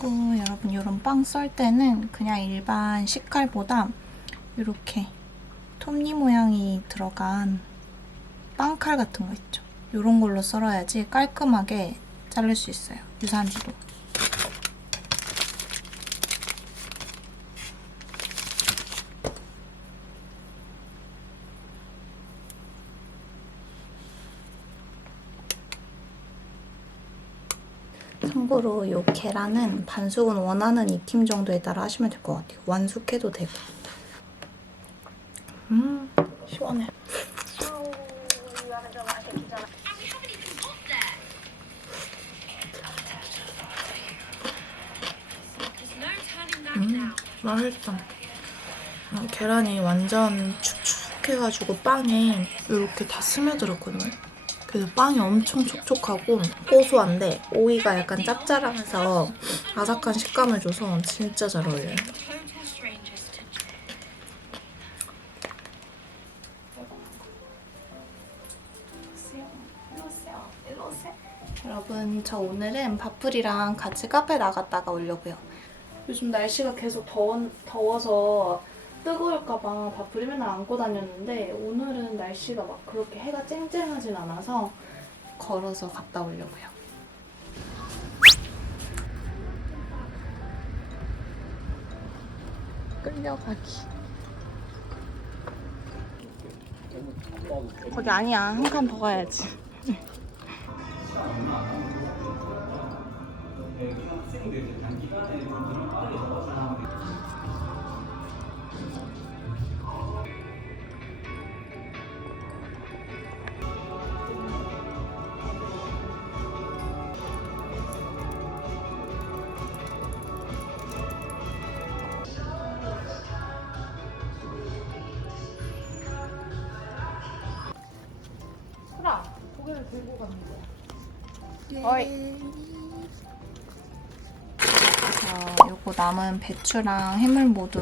그리고 여러분 이런 빵 썰 때는 그냥 일반 식칼보다 이렇게 톱니 모양이 들어간 빵칼 같은 거 있죠. 이런 걸로 썰어야지 깔끔하게 자를 수 있어요. 유산지도. 참고로 이 계란은 반숙은 원하는 익힘 정도에 따라 하시면 될 것 같아요. 완숙해도 되고. 시원해. 맛있다. 계란이 완전 축축해가지고 빵에 이렇게 다 스며들었거든요. 그래서 빵이 엄청 촉촉하고 고소한데 오이가 약간 짭짤하면서 아삭한 식감을 줘서 진짜 잘 어울려요. 여러분, 저 오늘은 바풀이랑 같이 카페 나갔다가 오려고요. 요즘 날씨가 계속 더워서 뜨거울까봐 바풀이 맨날 안고 다녔는데 오늘은 날씨가 막 그렇게 해가 쨍쨍하진 않아서 걸어서 갔다 오려고요. 끌려가기. 거기 아니야. 한 칸 더 가야지. 소라, 고개를 들고 가는 거야. 어이. 요거 남은 배추랑 해물 모두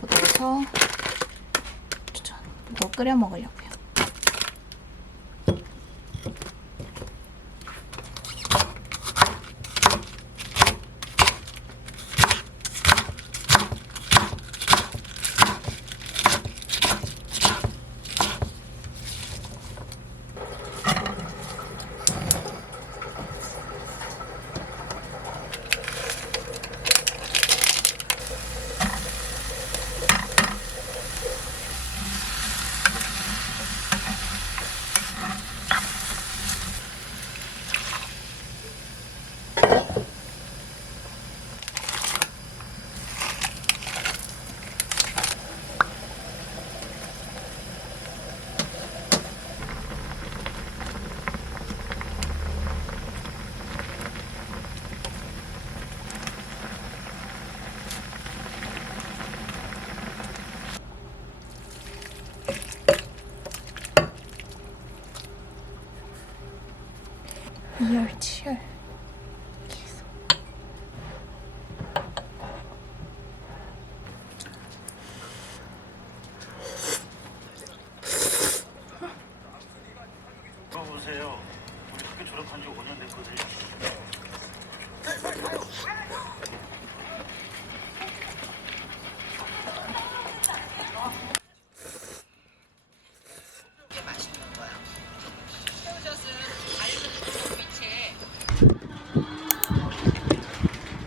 넣어서 이거 끓여 먹으려고요. 이열치열. 들어보세요. 우리 학교 졸업한 지 5년 됐거든요.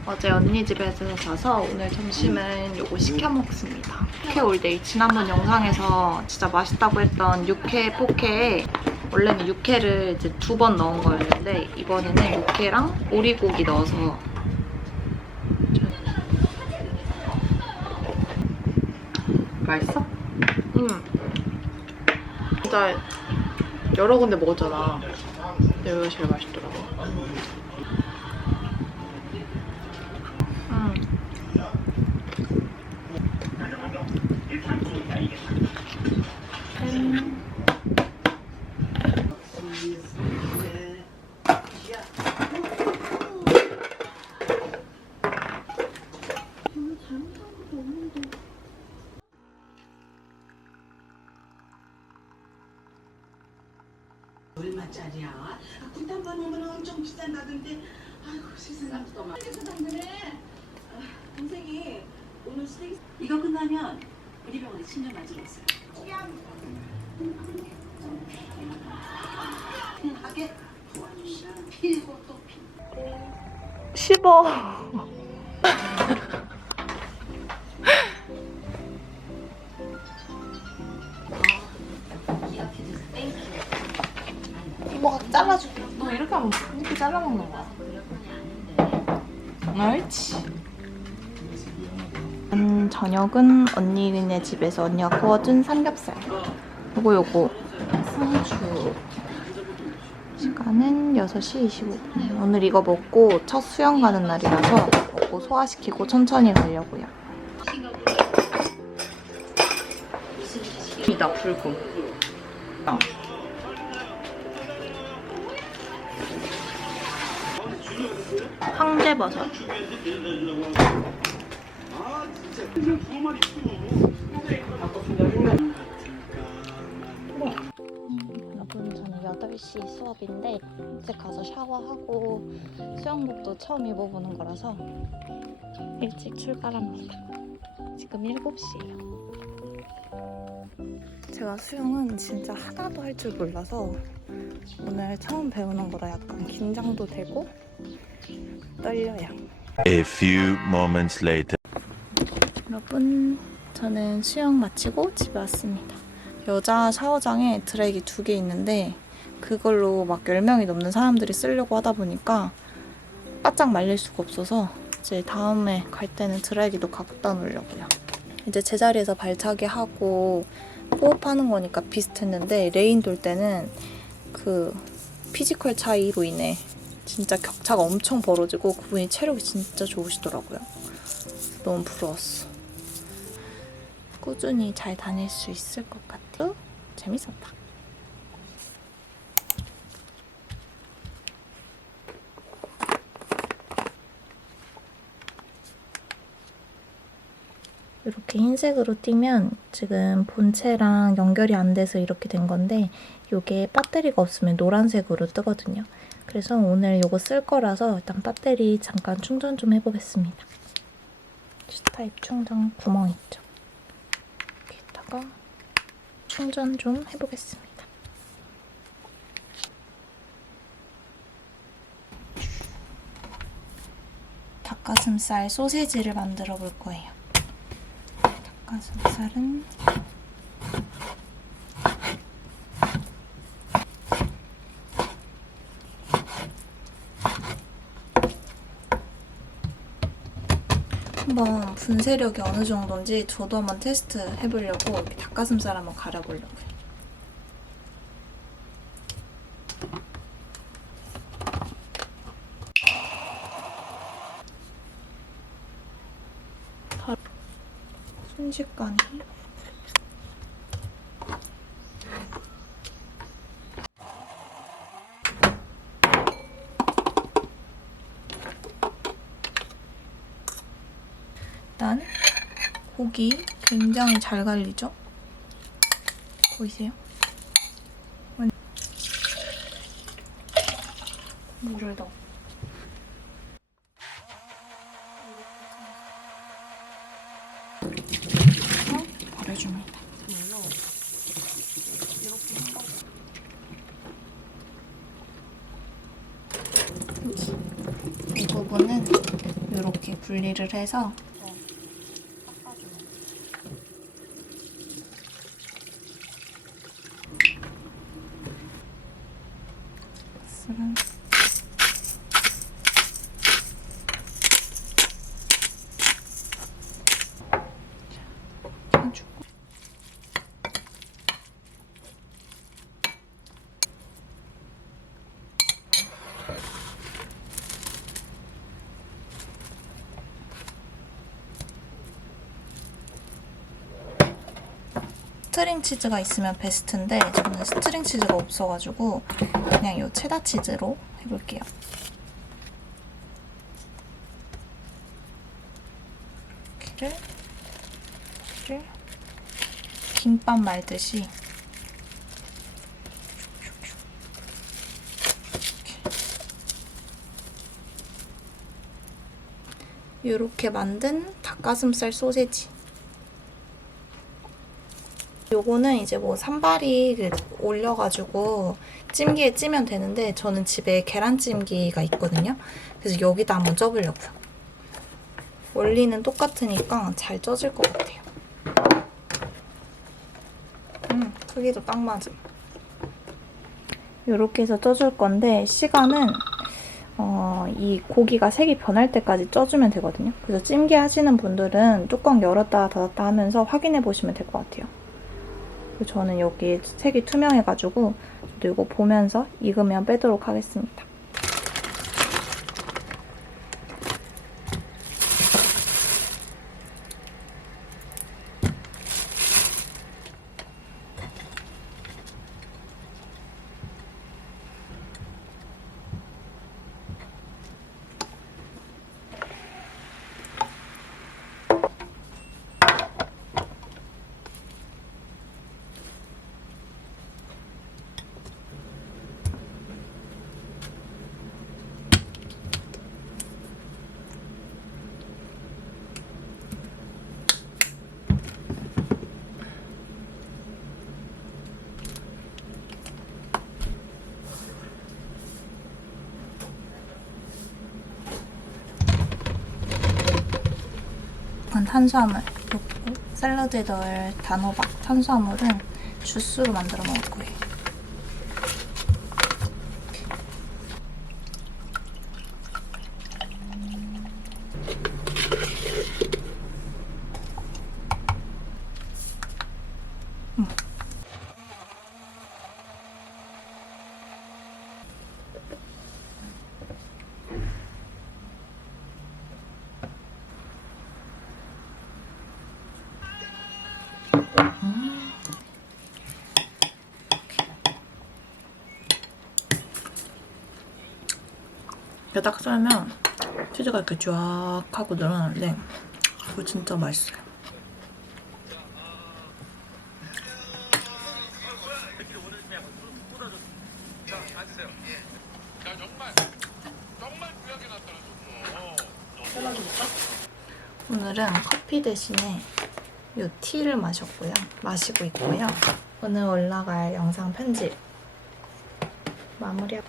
어제 언니 집에서 자서 오늘 점심은 요거 시켜 먹습니다. 육회 올데이. 지난번 영상에서 진짜 맛있다고 했던 육회 포케에 원래는 육회를 이제 2번 넣은 거였는데 이번에는 육회랑 오리고기 넣어서 맛있어? 진짜 여러 군데 먹었잖아. 근데 여기가 제일 맛있더라고. 얼마짜리야? 군탄 번이면 엄청 비싼다던데 동생이 오늘 스테이크 이거 끝나면 우리 병원에 친정 맞으러 있어요. 하게 도와주시라. 피고 또 피. 씹어. 이모가 잘라줄게. 너 이렇게 하면 이렇게 잘라 먹는 거야. 옳지. 저녁은 언니네 집에서 언니가 구워준 삼겹살. 요거 상추. 시간은 6시 25분. 오늘 이거 먹고 첫 수영 가는 날이라서 먹고 소화시키고 천천히 가려고요. 이다 불금. 황제버섯. 여러분, 저는 8시 수업인데 이제 가서 샤워하고 수영복도 처음 입어보는 거라서 일찍 출발합니다. 지금 7시예요. 제가 수영은 진짜 하나도 할 줄 몰라서 오늘 처음 배우는 거라 약간 긴장도 되고 떨려요. A few moments later. 여러분, 저는 수영 마치고 집에 왔습니다. 여자 샤워장에 드라이기 2개 있는데 그걸로 막 10명이 넘는 사람들이 쓰려고 하다 보니까 바짝 말릴 수가 없어서 이제 다음에 갈 때는 드라이기도 갖다 놓으려고요. 이제 제자리에서 발차기 하고 호흡하는 거니까 비슷했는데 레인 돌 때는 그 피지컬 차이로 인해 진짜 격차가 엄청 벌어지고 그분이 체력이 진짜 좋으시더라고요. 너무 부러웠어. 꾸준히 잘 다닐 수 있을 것 같아요. 재밌었다. 이렇게 흰색으로 띄면 지금 본체랑 연결이 안 돼서 이렇게 된 건데 이게 배터리가 없으면 노란색으로 뜨거든요. 그래서 오늘 이거 쓸 거라서 일단 배터리 잠깐 충전 좀 해보겠습니다. C타입 충전 구멍 있죠? 여기다가 충전 좀 해보겠습니다. 닭가슴살 소세지를 만들어 볼 거예요. 닭가슴살은 한번 분쇄력이 어느 정도인지 저도 한번 테스트 해보려고 이렇게 닭가슴살 한번 갈아보려고요. 순식간에 일단 고기 굉장히 잘 갈리죠? 보이세요? 물을 넣어. 버려줍니다. 이 부분은 이렇게 분리를 해서 쓰는 해주고 스트링 치즈가 있으면 베스트인데 저는 스트링 치즈가 없어가지고 그냥 이 체다 치즈로 해볼게요. 이렇게 김밥 말듯이 이렇게 만든 닭가슴살 소세지. 요거는 이제 뭐 산발이 올려가지고 찜기에 찌면 되는데 저는 집에 계란찜기가 있거든요. 그래서 여기다 한번 쪄보려고요. 원리는 똑같으니까 잘 쪄질 것 같아요. 크기도 딱 맞아. 이렇게 해서 쪄줄 건데 시간은 이 고기가 색이 변할 때까지 쪄주면 되거든요. 그래서 찜기 하시는 분들은 뚜껑 열었다 닫았다 하면서 확인해 보시면 될 것 같아요. 저는 여기 색이 투명해가지고 저도 이거 보면서 익으면 빼도록 하겠습니다. 탄수화물, 그리고 샐러드에 넣을 단호박 탄수화물은 주스로 만들어 먹을 거예요. 이렇게 딱 썰면 치즈가 이렇게 쫙 하고 늘어나는데 이거 진짜 맛있어요. 오늘은 커피 대신에 이 티를 마시고 있고요. 오늘 올라갈 영상 편집 마무리하고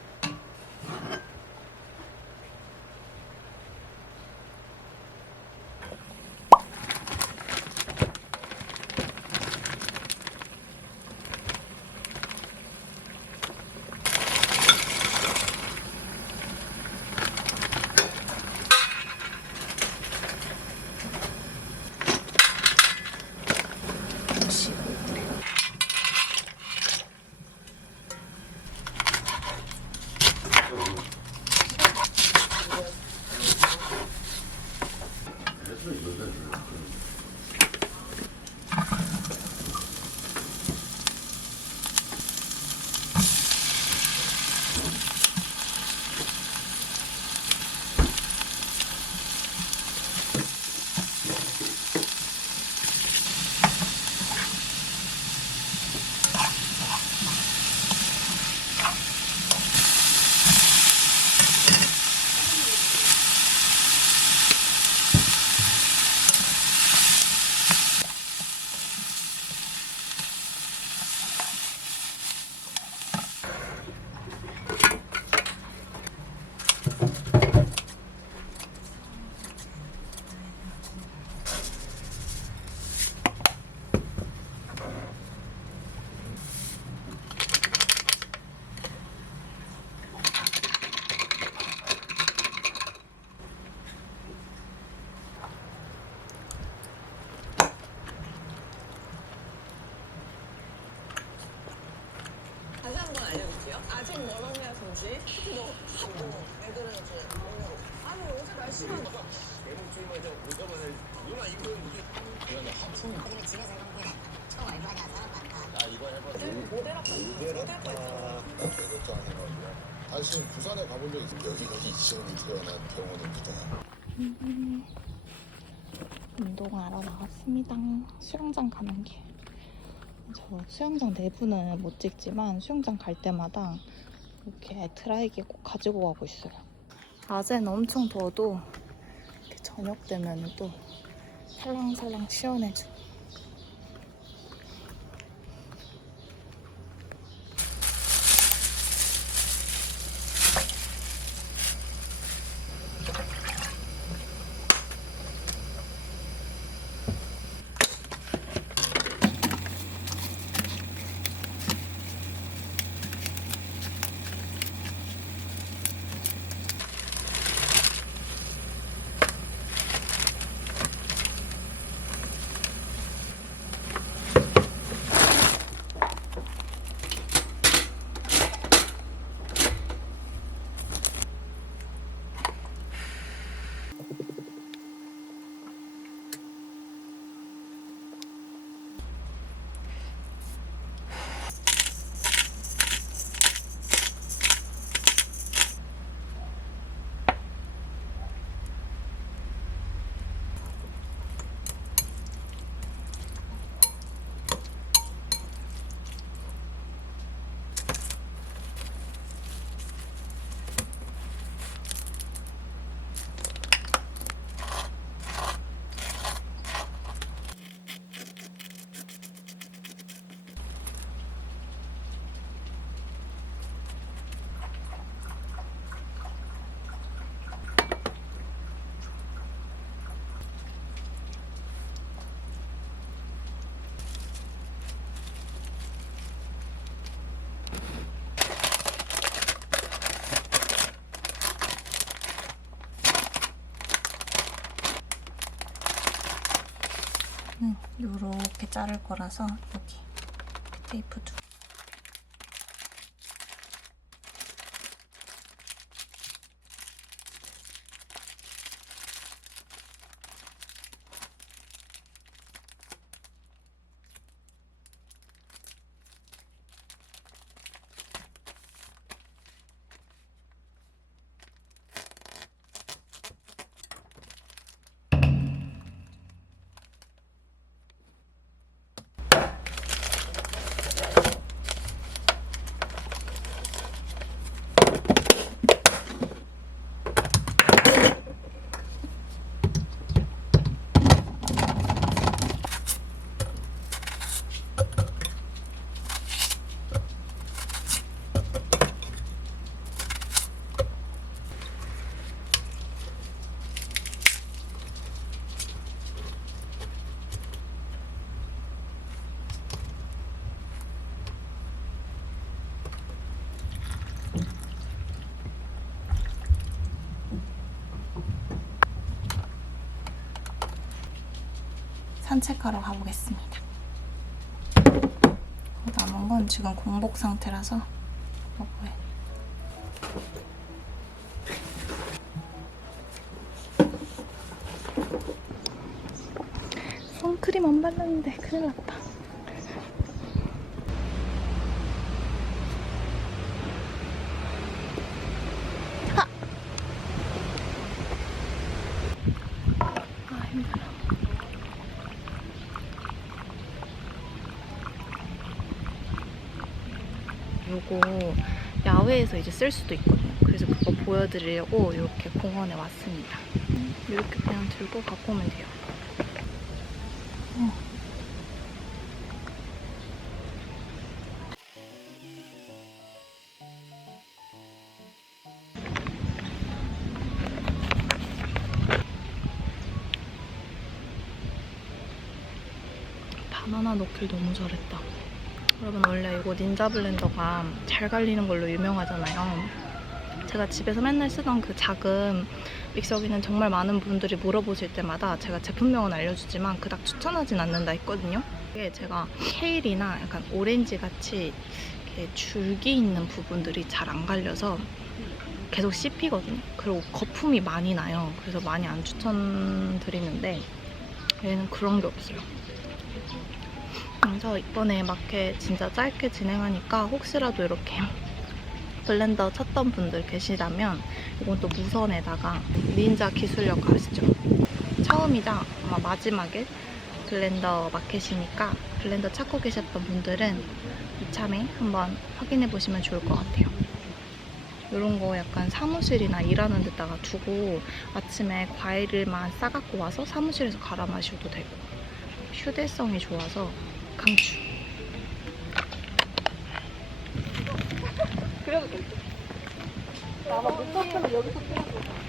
다시 한 번 알려줄게요. 아직 멀었냐 동시? 특히 너 왜 그러는지 오늘 아니 어제 날씨가 대목줄만 좀 물어보는 누나 이거 무슨 누나 하품 오늘 집에서 형보다 처음 알바하냐 사람 많다. 나 이거 해봐. 모델학과 계획도 안 해가지고 다시 부산에 가본 적 있어. 여기가 이시험이 태어난 병원입니다. 운동하러 나왔습니다. 수영장 가는 길. 저 수영장 내부는 못 찍지만 수영장 갈 때마다 이렇게 드라이기 꼭 가지고 가고 있어요. 낮에는 엄청 더워도 이렇게 저녁 되면 또 살랑살랑 시원해져. 요렇게 자를 거라서 여기 테이프 두. 산책하러 가보겠습니다. 남은 건 지금 공복 상태라서 먹어야 돼. 선크림 안 발랐는데 큰일 났다. 아 힘들어. 요거 야외에서 이제 쓸 수도 있거든요. 그래서 그거 보여드리려고 이렇게 공원에 왔습니다. 이렇게 그냥 들고 갖고 오면 돼요. 바나나 넣길 너무 잘했다. 여러분 원래 이거 닌자 블렌더가 잘 갈리는 걸로 유명하잖아요. 제가 집에서 맨날 쓰던 그 작은 믹서기는 정말 많은 분들이 물어보실 때마다 제가 제품명은 알려주지만 그닥 추천하진 않는다 했거든요. 이게 제가 케일이나 약간 오렌지 같이 이렇게 줄기 있는 부분들이 잘 안 갈려서 계속 씹히거든요. 그리고 거품이 많이 나요. 그래서 많이 안 추천드리는데 얘는 그런 게 없어요. 그래서 이번에 마켓 진짜 짧게 진행하니까 혹시라도 이렇게 블렌더 찾던 분들 계시다면 이건 또 무선에다가 닌자 기술력 아시죠? 처음이자 아마 마지막에 블렌더 마켓이니까 블렌더 찾고 계셨던 분들은 이참에 한번 확인해 보시면 좋을 것 같아요. 이런 거 약간 사무실이나 일하는 데다가 두고 아침에 과일을만 싸갖고 와서 사무실에서 갈아 마셔도 되고 휴대성이 좋아서 강추. 그래도 괜찮아. 나만 못 샀으면 여기서 찍어줘.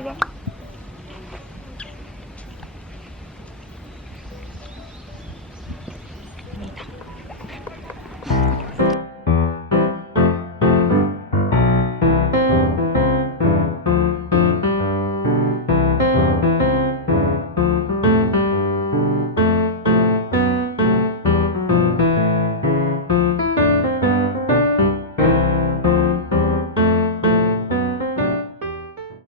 일로 와.